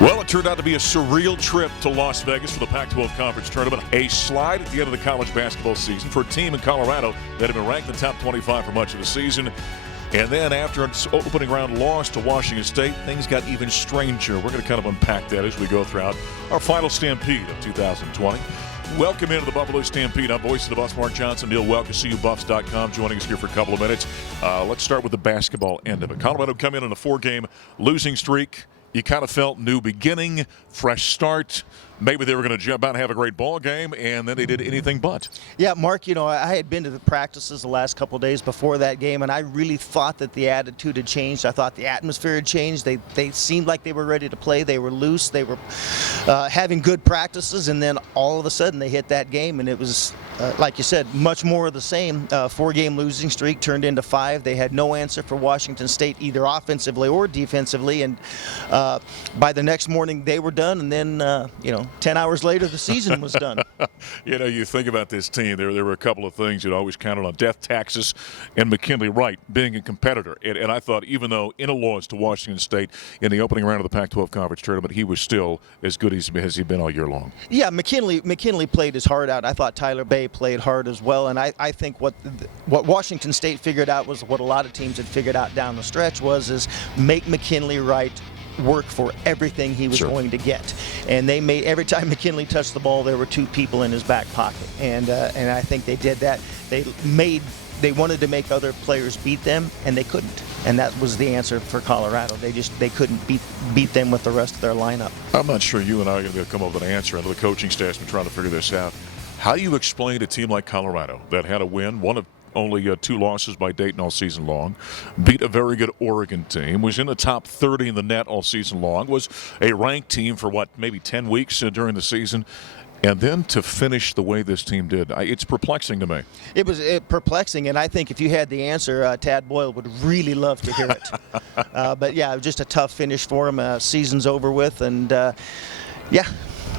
Well, it turned out to be a surreal trip to Las Vegas for the Pac-12 Conference Tournament. A slide at the end of the college basketball season for a team in Colorado that had been ranked in the top 25 for much of the season. And then after an opening round loss to Washington State, things got even stranger. We're going to kind of unpack that as we go throughout our final Stampede of 2020. Welcome into the Buffalo Stampede. I'm voice of the Buffs, Mark Johnson. Neill Woelk, CUBuffs.com, joining us here for a couple of minutes. Let's start with the basketball end of it. Colorado come in on a 4-game losing streak. You kind of felt new beginning, fresh start. Maybe they were going to jump out and have a great ball game, and then they did anything but. Yeah, Mark, I had been to the practices the last couple of days before that game, and I really thought that the attitude had changed. I thought the atmosphere had changed. They seemed like they were ready to play. They were loose. They were having good practices, and then all of a sudden they hit that game, and it was, like you said, much more of the same. 4-game losing streak turned into 5. They had no answer for Washington State, either offensively or defensively, and by the next morning they were done, and then, 10 hours later, the season was done. You think about this team. There were a couple of things you'd always counted on: death taxes and McKinley Wright being a competitor. And I thought, even though in a loss to Washington State in the opening round of the Pac-12 Conference Tournament, he was still as good as he's been all year long. Yeah, McKinley played his heart out. I thought Tyler Bay played hard as well. And I think what Washington State figured out was what a lot of teams had figured out down the stretch is make McKinley Wright work for everything he was going to get, and they made every time McKinley touched the ball, there were 2 people in his back pocket, and I think they did that. They wanted to make other players beat them, and they couldn't, and that was the answer for Colorado. They couldn't beat them with the rest of their lineup. I'm not sure you and I are going to come up with an answer. I know the coaching staff's been trying to figure this out. How do you explain a team like Colorado that had a win, one of only 2 losses by Dayton all season long, beat a very good Oregon team, was in the top 30 in the net all season long, was a ranked team for maybe 10 weeks during the season, and then to finish the way this team did? It's perplexing to me. It was perplexing, and I think if you had the answer, Tad Boyle would really love to hear it. But yeah, just a tough finish for him. Season's over with, and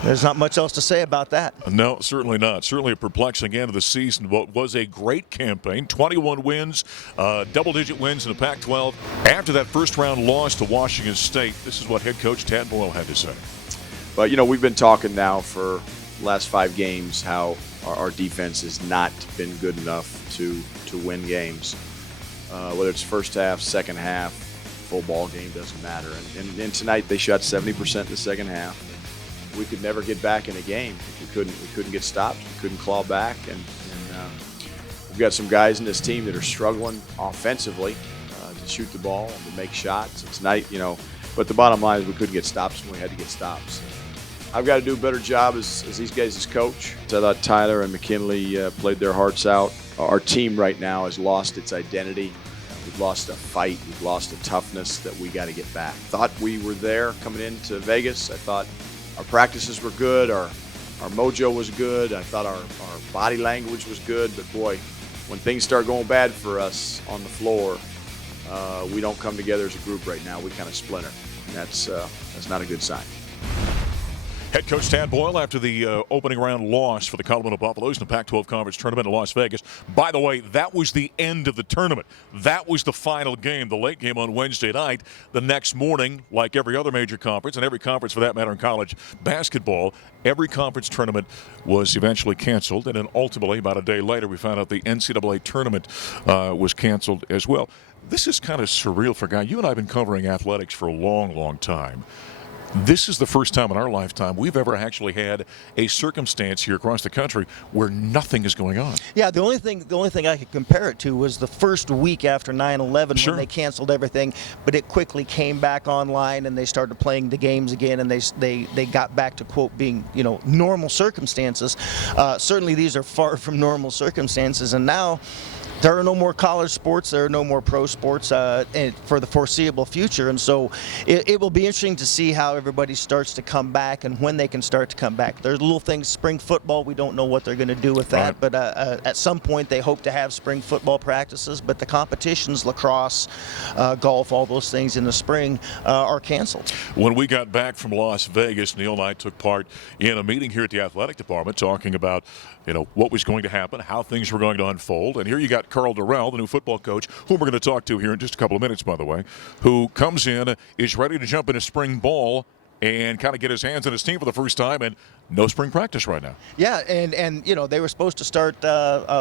there's not much else to say about that. No, certainly not. Certainly a perplexing end of the season. What was a great campaign, 21 wins, double-digit wins in the Pac-12. After that first-round loss to Washington State, this is what head coach Tad Boyle had to say. But, we've been talking now for the last 5 games how our defense has not been good enough to win games. Whether it's first half, second half, full ball game, doesn't matter. And tonight they shot 70% in the second half. We could never get back in a game. We couldn't get stopped. We couldn't claw back, and we've got some guys in this team that are struggling offensively to shoot the ball and to make shots. It's night, but the bottom line is we couldn't get stops, and we had to get stops. I've got to do a better job as these guys as coach. I thought Tyler and McKinley played their hearts out. Our team right now has lost its identity. We've lost a fight. We've lost a toughness that we got to get back. Thought we were there coming into Vegas. I thought our practices were good, our mojo was good, I thought our body language was good, but boy, when things start going bad for us on the floor, we don't come together as a group right now. We kind of splinter, and that's not a good sign. Head coach Tad Boyle after the opening round loss for the Colorado Buffaloes in the Pac-12 Conference Tournament in Las Vegas. By the way, that was the end of the tournament. That was the final game, the late game on Wednesday night. The next morning, like every other major conference, and every conference for that matter in college basketball, every conference tournament was eventually canceled. And then ultimately, about a day later, we found out the NCAA Tournament was canceled as well. This is kind of surreal for a guy. You and I have been covering athletics for a long, long time. This is the first time in our lifetime we've ever actually had a circumstance here across the country where nothing is going on. Yeah, the only thing I could compare it to was the first week after 9/11 when they canceled everything, but it quickly came back online and they started playing the games again, and they got back to quote being normal circumstances. Certainly these are far from normal circumstances, and now there are no more college sports. There are no more pro sports for the foreseeable future. And so it will be interesting to see how everybody starts to come back and when they can start to come back. There's little things, spring football, we don't know what they're going to do with that. Right. But at some point they hope to have spring football practices. But the competitions, lacrosse, golf, all those things in the spring are canceled. When we got back from Las Vegas, Neill and I took part in a meeting here at the athletic department talking about what was going to happen, how things were going to unfold. And here you got Karl Dorrell, the new football coach, whom we're going to talk to here in just a couple of minutes, by the way, who comes in, is ready to jump into spring ball, and kind of get his hands on his team for the first time, and no spring practice right now. Yeah, and you know, they were supposed to start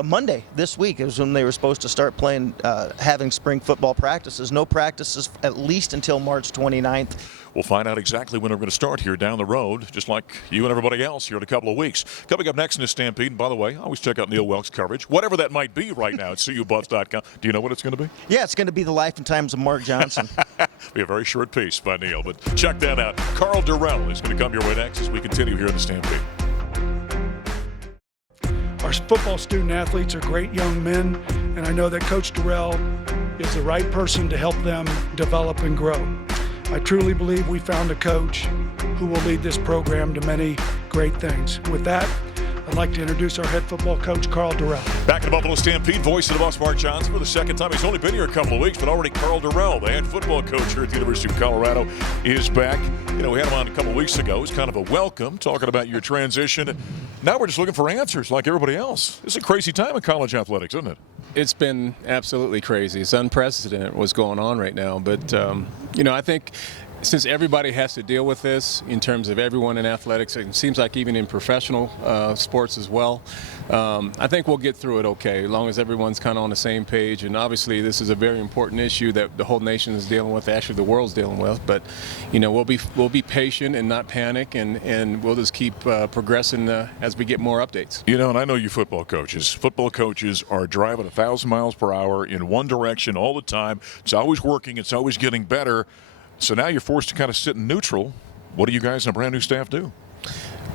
Monday this week. It was when they were supposed to start playing, having spring football practices. No practices at least until March 29th. We'll find out exactly when we're going to start here down the road, just like you and everybody else here in a couple of weeks. Coming up next in the Stampede, and by the way, always check out Neill Woelk's coverage, whatever that might be right now at cubuffs.com. Do you know what it's going to be? Yeah, it's going to be the life and times of Mark Johnson. Be a very short piece by Neill, but check that out. Karl Dorrell is going to come your way next as we continue here in the Stampede. Our football student athletes are great young men, and I know that Coach Dorrell is the right person to help them develop and grow. I truly believe we found a coach who will lead this program to many great things. With that, I'd like to introduce our head football coach, Karl Dorrell. Back in the Buffalo Stampede, voice of the Buffs, Mark Johnson, for the second time. He's only been here a couple of weeks, but already Karl Dorrell, the head football coach here at the University of Colorado, is back. You know, we had him on a couple of weeks ago. It's kind of a welcome, talking about your transition. Now we're just looking for answers like everybody else. It's a crazy time in college athletics, isn't it? It's been absolutely crazy. It's unprecedented what's going on right now. But, you know, I think since everybody has to deal with this in terms of everyone in athletics, it seems like even in professional sports as well, I think we'll get through it okay, as long as everyone's kind of on the same page. And obviously this is a very important issue that the whole nation is dealing with, actually the world's dealing with. But, you know, we'll be patient and not panic, and we'll just keep progressing as we get more updates. You know, and I know you football coaches. Football coaches are driving 1,000 miles per hour in one direction all the time. It's always working. It's always getting better. So now you're forced to kind of sit in neutral. What do you guys and a brand new staff do?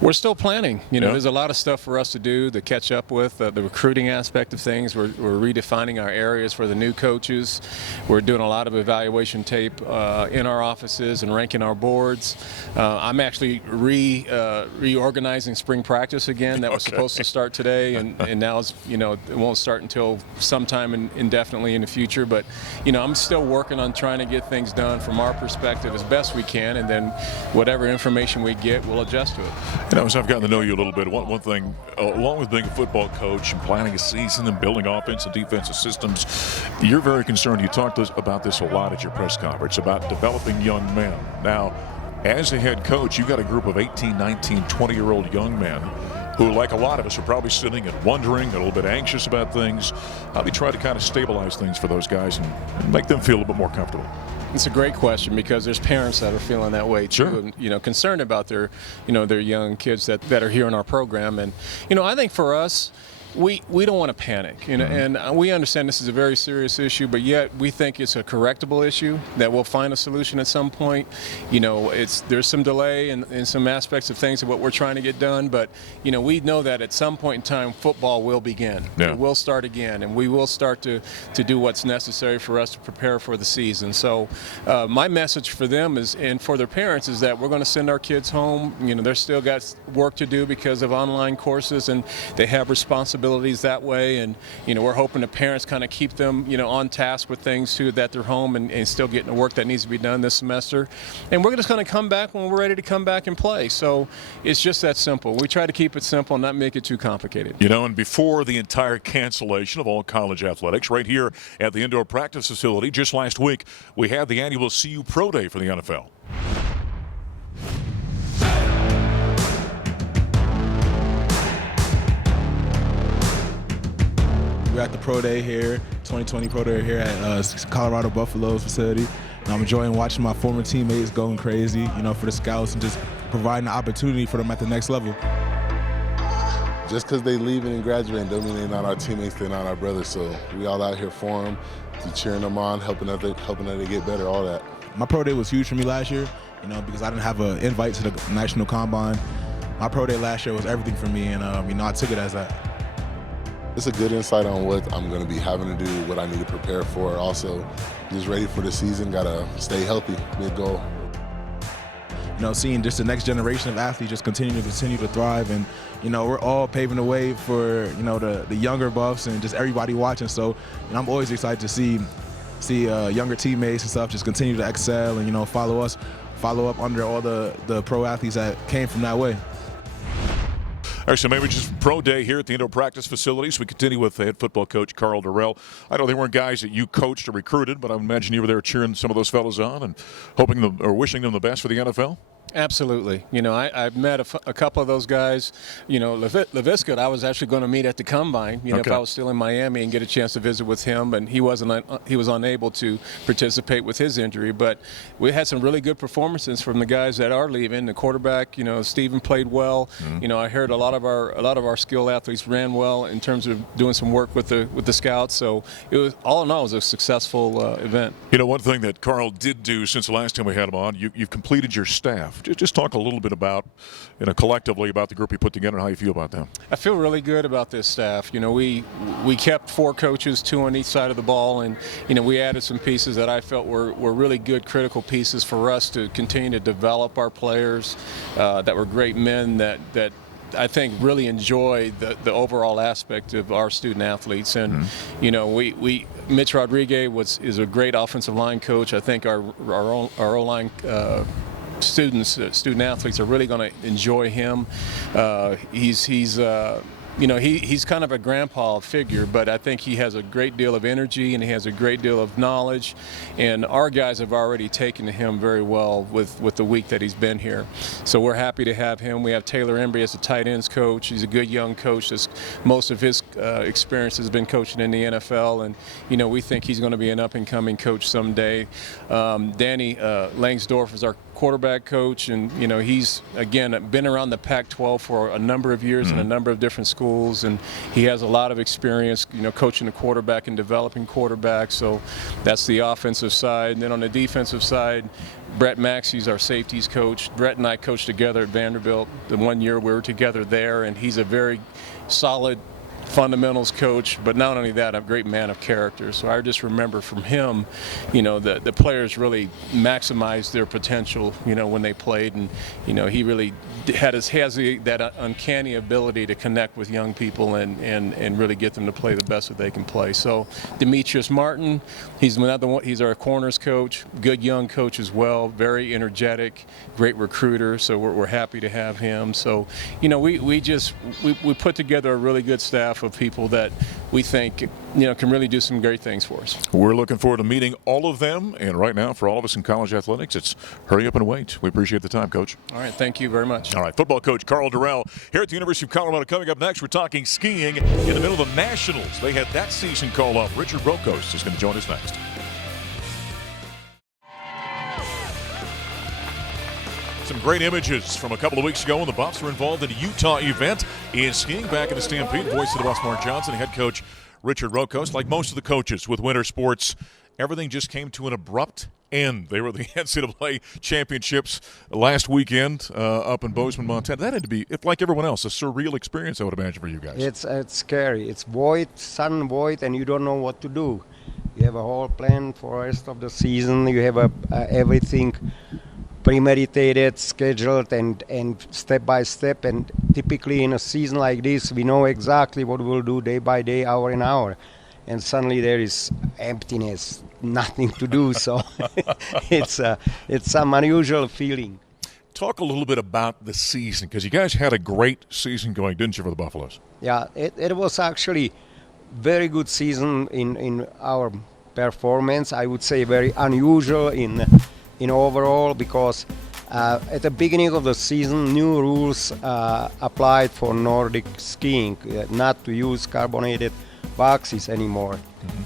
We're still planning. You know, Yeah. there's a lot of stuff for us to do to catch up with the recruiting aspect of things. We're redefining our areas for the new coaches. We're doing a lot of evaluation tape in our offices and ranking our boards. I'm actually reorganizing spring practice again. That was supposed to start today, and now it's, you know, it won't start until sometime indefinitely in the future. But, you know, I'm still working on trying to get things done from our perspective as best we can, and then whatever information we get, we'll adjust to it. You know, as I've gotten to know you a little bit, one thing, along with being a football coach and planning a season and building offensive and defensive systems, you're very concerned. You talked about this a lot at your press conference, about developing young men. Now, as a head coach, you've got a group of 18, 19, 20-year-old young men who, like a lot of us, are probably sitting and wondering, a little bit anxious about things. How do you try to kind of stabilize things for those guys and make them feel a bit more comfortable? It's a great question, because there's parents that are feeling that way too, Sure. and, you know, concerned about their young kids that are here in our program. And, you know, I think for us, we don't want to panic, you know, and we understand this is a very serious issue, but yet we think it's a correctable issue, that we'll find a solution at some point. You know, there's some delay in some aspects of things of what we're trying to get done, but, you know, we know that at some point in time football will begin. Yeah. It will start again, and we will start to do what's necessary for us to prepare for the season. So my message for them is, and for their parents, is that we're going to send our kids home. You know, they're still got work to do because of online courses, and they have responsibilities that way. And, you know, we're hoping the parents kind of keep them, you know, on task with things too, that they're home and still getting the work that needs to be done this semester. And we're just going to come back when we're ready to come back and play. So it's just that simple. We try to keep it simple and not make it too complicated. You know, and before the entire cancellation of all college athletics, right here at the indoor practice facility, just last week, we had the annual CU Pro Day for the NFL. We're at the Pro Day here, 2020 Pro Day here at Colorado Buffalo's facility. And I'm enjoying watching my former teammates going crazy, you know, for the scouts, and just providing an opportunity for them at the next level. Just because they leaving and graduating don't mean they're not our teammates, they're not our brothers. So we all out here for them, to cheering them on, helping them to get better, all that. My Pro Day was huge for me last year, you know, because I didn't have an invite to the National Combine. My Pro Day last year was everything for me, and, you know, I took it as that. It's a good insight on what I'm going to be having to do, what I need to prepare for. Also, just ready for the season, got to stay healthy, big goal. You know, seeing just the next generation of athletes just continue to thrive, and, you know, we're all paving the way for, you know, the younger Buffs and just everybody watching. So, you know, I'm always excited to see younger teammates and stuff just continue to excel and, you know, follow up under all the pro athletes that came from that way. All right, so maybe just Pro Day here at the indoor practice facilities. We continue with head football coach Karl Dorrell. I know they weren't guys that you coached or recruited, but I imagine you were there cheering some of those fellas on and hoping them or wishing them the best for the NFL. Absolutely. You know, I've met a couple of those guys. You know, Laviska, I was actually going to meet at the Combine, you know, if I was still in Miami and get a chance to visit with him, and he was unable to participate with his injury. But we had some really good performances from the guys that are leaving. The quarterback, you know, Steven played well. You know, I heard a lot of our skilled athletes ran well in terms of doing some work with the scouts. So it was, all in all, it was a successful event. You know, one thing that Karl did do since the last time we had him on, you've completed your staff. Just talk a little bit about, you know, collectively about the group you put together and how you feel about them. I feel really good about this staff. You know, we kept 4 coaches, 2 on each side of the ball, and, you know, we added some pieces that I felt were really good critical pieces for us to continue to develop our players that were great men that I think really enjoy the overall aspect of our student athletes. And you know, Mitch Rodriguez is a great offensive line coach. I think our O-line student athletes are really going to enjoy him. You know, he's kind of a grandpa figure, but I think he has a great deal of energy and he has a great deal of knowledge. And our guys have already taken to him very well with the week that he's been here. So we're happy to have him. We have Taylor Embry as a tight ends coach. He's a good young coach. Most of his experience has been coaching in the NFL, and you know, we think he's going to be an up-and-coming coach someday. Danny Langsdorf is our quarterback coach, and you know, he's again been around the Pac-12 for a number of years in a number of different schools, and he has a lot of experience, you know, coaching the quarterback and developing quarterbacks. So that's the offensive side. And then on the defensive side, Brett Maxey's our safeties coach. Brett and I coached together at Vanderbilt the 1 year we were together there, and he's a very solid fundamentals coach, but not only that, a great man of character. So I just remember from him, you know, the players really maximized their potential, you know, when they played, and you know, he really has that uncanny ability to connect with young people and really get them to play the best that they can play. So Demetrius Martin, he's another one. He's our corners coach, good young coach as well, very energetic, great recruiter. So we're happy to have him. So you know, we put together a really good staff of people that we think, you know, can really do some great things for us. We're looking forward to meeting all of them, and right now for all of us in college athletics, it's hurry up and wait. We appreciate the time, Coach. All right, thank you very much. All right, football coach Karl Dorrell here at the University of Colorado. Coming up next, we're talking skiing in the middle of the Nationals. They had that season call off. Richard Rokos is going to join us next. Some great images from a couple of weeks ago when the Buffs were involved in a Utah event in skiing back in the Stampede. Voice of the Buffs, Mark Johnson, head coach Richard Rokos. Like most of the coaches with winter sports, everything just came to an abrupt end. They were the NCAA Championships last weekend up in Bozeman, Montana. That had to be, like everyone else, a surreal experience, I would imagine, for you guys. It's scary. It's void, sudden void, and you don't know what to do. You have a whole plan for the rest of the season. You have everything premeditated, scheduled, and step by step. And typically in a season like this, we know exactly what we'll do day by day, hour and hour. And suddenly there is emptiness, nothing to do. So it's some unusual feeling. Talk a little bit about the season, because you guys had a great season going, didn't you, for the Buffaloes? Yeah, it was actually very good season in our performance. I would say very unusual in overall, because at the beginning of the season, new rules applied for Nordic skiing, not to use carbonated boxes anymore.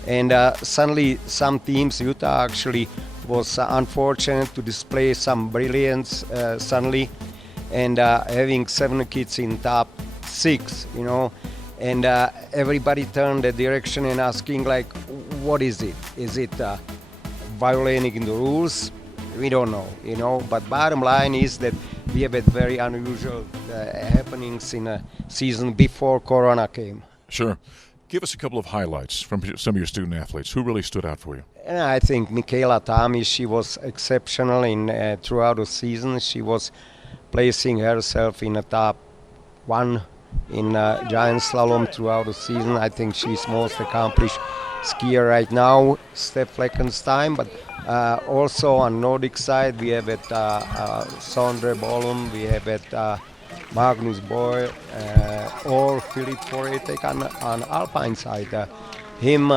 And suddenly some teams, Utah actually was unfortunate to display some brilliance suddenly, and having 7 kids in top 6, you know, and everybody turned the direction and asking, like, what is it? Is it violating the rules? We don't know, you know, but bottom line is that we have had very unusual happenings in a season before Corona came. Sure. Give us a couple of highlights from some of your student athletes. Who really stood out for you? And I think Michaela Tami, she was exceptional throughout the season. She was placing herself in the top 1 in giant slalom throughout the season. I think she's most accomplished skier right now, Steph Fleckenstein, but also on Nordic side, we have at Sondre Bollum, we have at Magnus Boyle, or Philip Foretek on alpine side. Him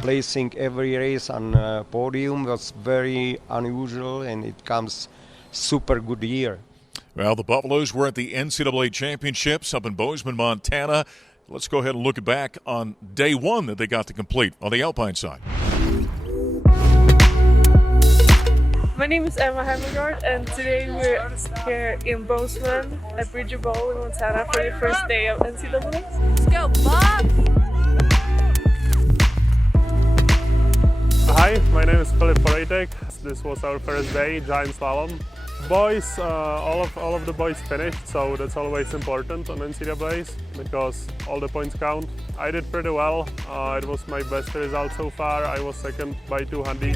placing every race on podium was very unusual, and it comes super good year. Well, the Buffaloes were at the NCAA Championships up in Bozeman, Montana. Let's go ahead and look back on day one that they got to complete on the alpine side. My name is Emma Hemmegard, and today we're here in Bozeman at Bridger Bowl in Montana for the first day of NCAA. Let's go, Buff! Hi, my name is Filip Porejtek. This was our first day, giant slalom. Boys, all of the boys finished, so that's always important on NCAAs because all the points count. I did pretty well. It was my best result so far. I was second by 200.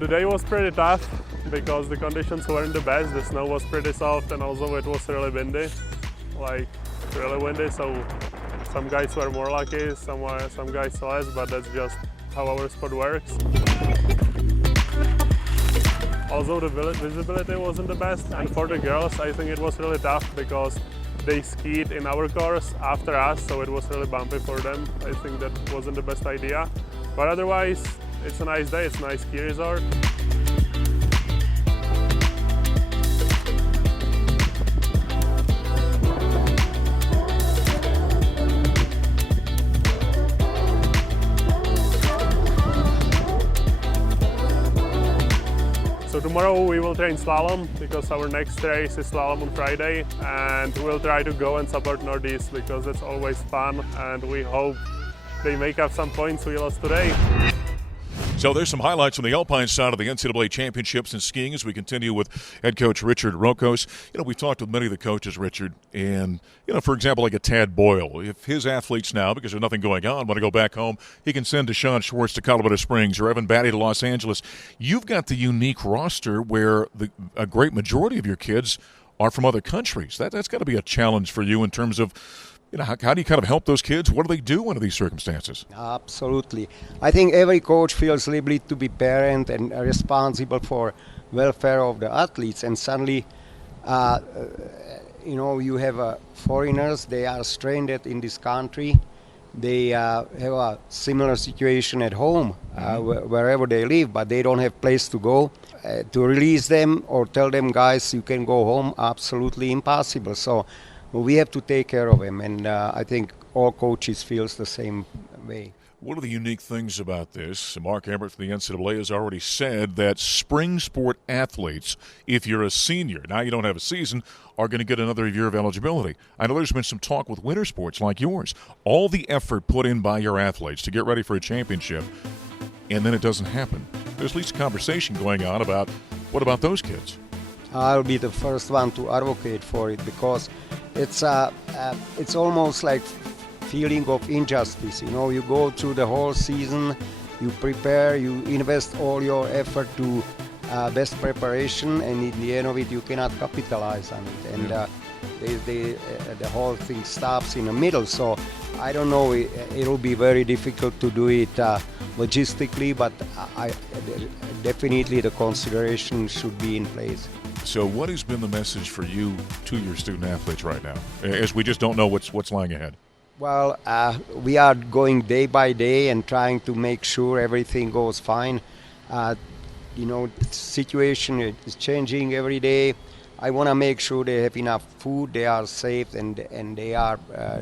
The day was pretty tough because the conditions weren't the best. The snow was pretty soft and also it was really windy, like really windy. So some guys were more lucky, some guys less, but that's just how our sport works. Also, the visibility wasn't the best, and for the girls, I think it was really tough because they skied in our course after us, so it was really bumpy for them. I think that wasn't the best idea, but otherwise, it's a nice day. It's a nice ski resort. So tomorrow we will train slalom because our next race is slalom on Friday, and we'll try to go and support Nordic because it's always fun, and we hope they make up some points we lost today. So there's some highlights from the alpine side of the NCAA Championships in skiing as we continue with head coach Richard Rokos. You know, we've talked with many of the coaches, Richard, and, you know, for example, like a Tad Boyle. If his athletes now, because there's nothing going on, want to go back home, he can send Deshaun Schwartz to Colorado Springs or Evan Batty to Los Angeles. You've got the unique roster where a great majority of your kids are from other countries. That's got to be a challenge for you in terms of, you know, how do you kind of help those kids? What do they do under these circumstances? Absolutely. I think every coach feels liable to be parent and responsible for welfare of the athletes. And suddenly, you know, you have foreigners, they are stranded in this country. They have a similar situation at home, wherever they live, but they don't have place to go. To release them or tell them, guys, you can go home, absolutely impossible. So we have to take care of him, and I think all coaches feel the same way. One of the unique things about this, Mark Everett from the NCAA has already said that spring sport athletes, if you're a senior, now you don't have a season, are going to get another year of eligibility. I know there's been some talk with winter sports like yours. All the effort put in by your athletes to get ready for a championship, and then it doesn't happen. There's at least a conversation going on about, what about those kids? I'll be the first one to advocate for it because it's almost like feeling of injustice. You know, you go through the whole season, you prepare, you invest all your effort to best preparation, and in the end of it, you cannot capitalize on it, and the whole thing stops in the middle. So I don't know. It'll be very difficult to do it logistically, but definitely the consideration should be in place. So what has been the message for you to your student athletes right now, as we just don't know what's lying ahead? Well, we are going day by day and trying to make sure everything goes fine. You know, the situation is changing every day. I want to make sure they have enough food, they are safe, and they are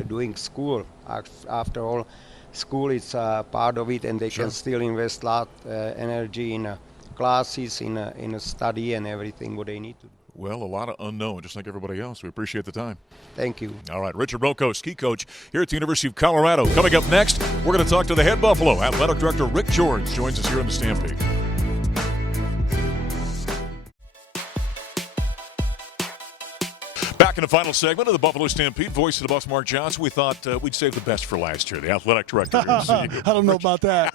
doing school. After all, school is part of it, and they can still invest a lot energy in classes, in a study and everything what they need to do. Well, a lot of unknown, just like everybody else. We appreciate the time. Thank you. All right, Richard Rokos, ski coach here at the University of Colorado. Coming up next, we're going to talk to the head Buffalo. Athletic Director Rick George joins us here in the Stampede. Back in the final segment of the Buffalo Stampede, voice of the Buffs, Mark Johnson. We thought we'd save the best for last year. The athletic director here. I don't know about that.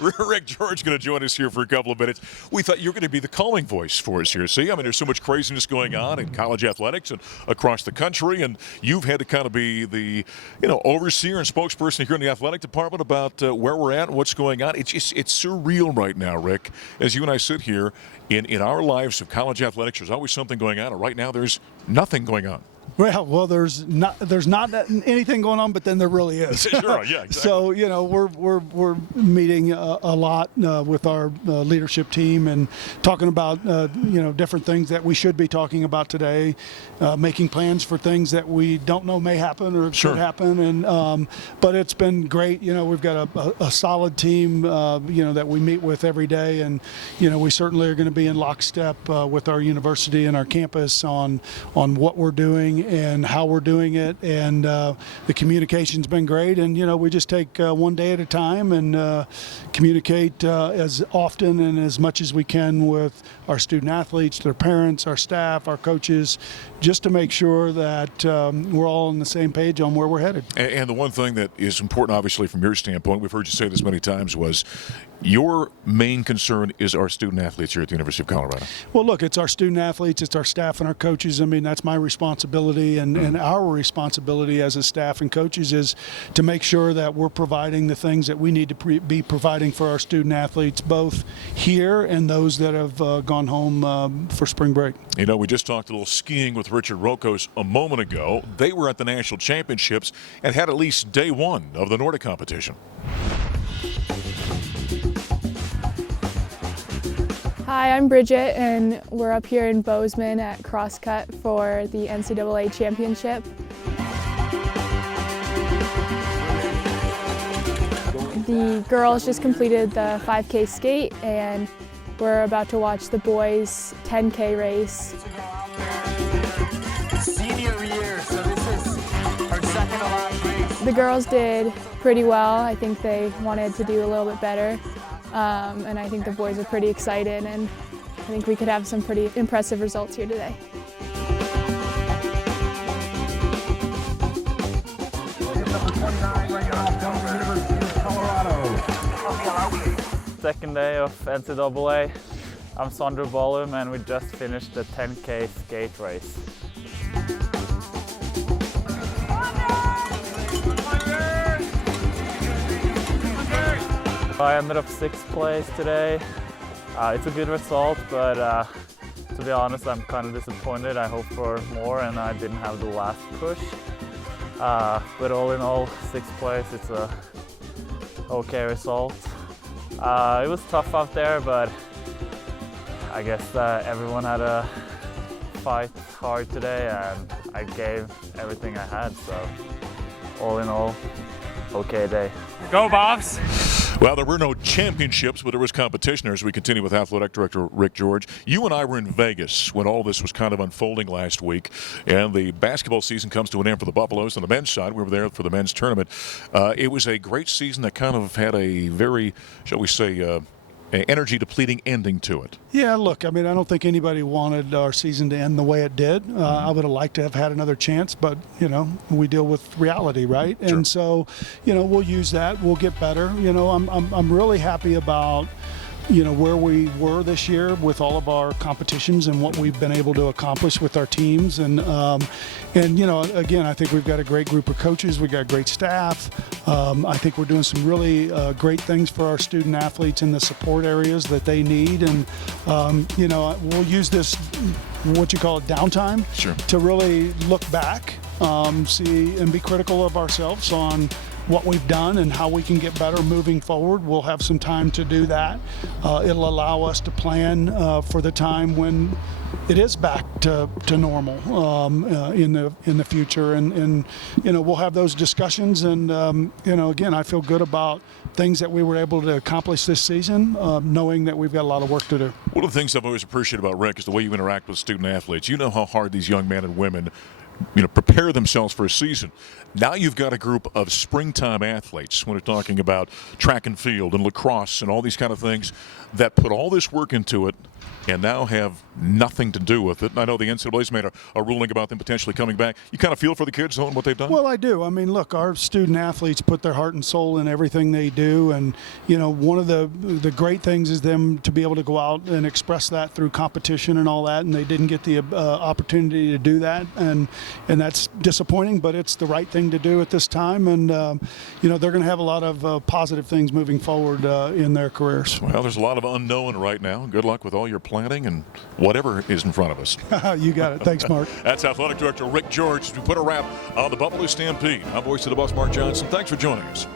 Rick George going to join us here for a couple of minutes. We thought you were going to be the calming voice for us here. See, I mean, there's so much craziness going on in college athletics and across the country, and you've had to kind of be the, you know, overseer and spokesperson here in the athletic department about where we're at and what's going on. It's surreal right now, Rick, as you and I sit here. In our lives of college athletics, there's always something going on, and right now there's nothing going on. Well, there's not anything going on, but then there really is. Sure, yeah, exactly. So we're meeting a lot with our leadership team and talking about different things that we should be talking about today, making plans for things that we don't know may happen or should happen. And but it's been great. We've got a solid team that we meet with every day, and we certainly are going to be in lockstep with our university and our campus on what we're doing and how we're doing it, and the communication's been great, and we just take one day at a time and communicate as often and as much as we can with our student athletes, their parents, our staff, our coaches, just to make sure that we're all on the same page on where we're headed. And the one thing that is important, obviously, from your standpoint, we've heard you say this many times, was your main concern is our student athletes here at the University of Colorado. Well, look, it's our student athletes, it's our staff and our coaches. I mean, that's my responsibility, and our responsibility as a staff and coaches is to make sure that we're providing the things that we need to be providing for our student athletes, both here and those that have gone home for spring break. We just talked a little skiing with Richard Rokos a moment ago. They were at the National Championships and had at least day one of the Nordic competition. Hi, I'm Bridget, and we're up here in Bozeman at Crosscut for the NCAA Championship. The girls just completed the 5K skate, and we're about to watch the boys' 10K race. Senior year, so this is her second to last race. The girls did pretty well. I think they wanted to do a little bit better. And I think the boys are pretty excited, and I think we could have some pretty impressive results here today. Second day of NCAA. I'm Sondre Bollum, and we just finished the 10K skate race. I ended up 6th place today. It's a good result, but to be honest, I'm kind of disappointed. I hoped for more, and I didn't have the last push. But all in all, 6th place, it's a okay result. It was tough out there, but I guess everyone had to fight hard today, and I gave everything I had. So all in all, okay day. Go Buffs! Well, there were no championships, but there was competition. As we continue with Athletic Director Rick George, you and I were in Vegas when all this was kind of unfolding last week, and the basketball season comes to an end for the Buffaloes. On the men's side, we were there for the men's tournament. It was a great season that kind of had a very, shall we say, energy-depleting ending to it. Yeah, look, I mean, I don't think anybody wanted our season to end the way it did. I would have liked to have had another chance, but, we deal with reality, right? Sure. And so, we'll use that. We'll get better. I'm really happy about where we were this year with all of our competitions and what we've been able to accomplish with our teams. And again, I think we've got a great group of coaches. We've got great staff. I think we're doing some really great things for our student athletes in the support areas that they need. And, we'll use this, what you call it, downtime, sure, to really look back, see and be critical of ourselves on what we've done and how we can get better moving forward. We'll have some time to do that. It'll allow us to plan for the time when it is back to normal in the future, and we'll have those discussions. And again, I feel good about things that we were able to accomplish this season, knowing that we've got a lot of work to do. One of the things I've always appreciated about Rick is the way you interact with student athletes. You know how hard these young men and women prepare themselves for a season. Now you've got a group of springtime athletes, when we're talking about track and field and lacrosse and all these kind of things, that put all this work into it and now have nothing to do with it. And I know the NCAA's made a ruling about them potentially coming back. You kind of feel for the kids knowing what they've done? Well, I do. I mean, look, our student athletes put their heart and soul in everything they do. And, one of the great things is them to be able to go out and express that through competition and all that. And they didn't get the opportunity to do that. And that's disappointing, but it's the right thing to do at this time. And, they're going to have a lot of positive things moving forward in their careers. Well, there's a lot of unknown right now. Good luck with all your plans. planting, and whatever is in front of us. You got it. Thanks, Mark. That's Athletic Director Rick George as we put a wrap on the Buffalo Stampede. I'm voice of the Buffs, Mark Johnson. Thanks for joining us.